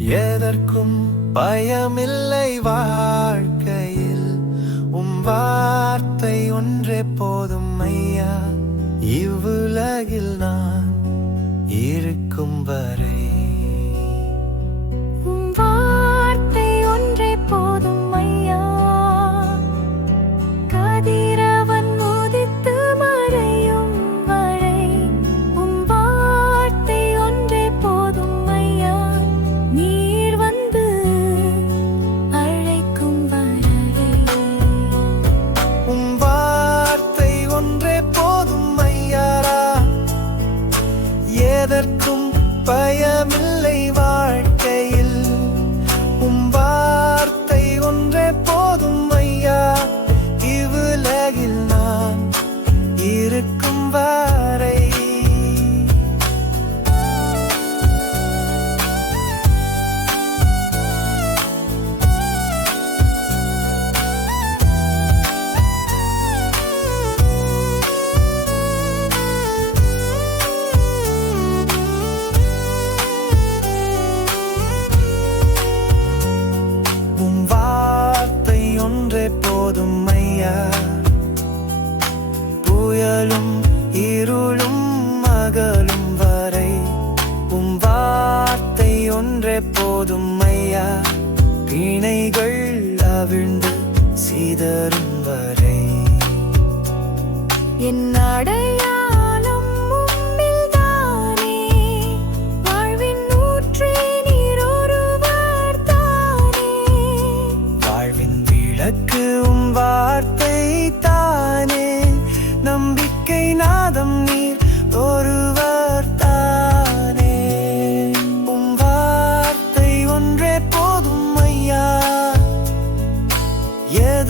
எதற்கும் பயமில்லை வாழ்க்கையில். உம் வார்த்தை ஒன்றே போதும் ஐயா. இவ்வுலகில் நான் இருக்கும் வரை எதற்கும் பகலும் இருளும் மகளும் வரை உம் வார்த்தை ஒன்றே போதும் ஐயா. பிணைகள் அவிழ்ந்து சிதறும் வரை. என் அடையா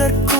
that cool.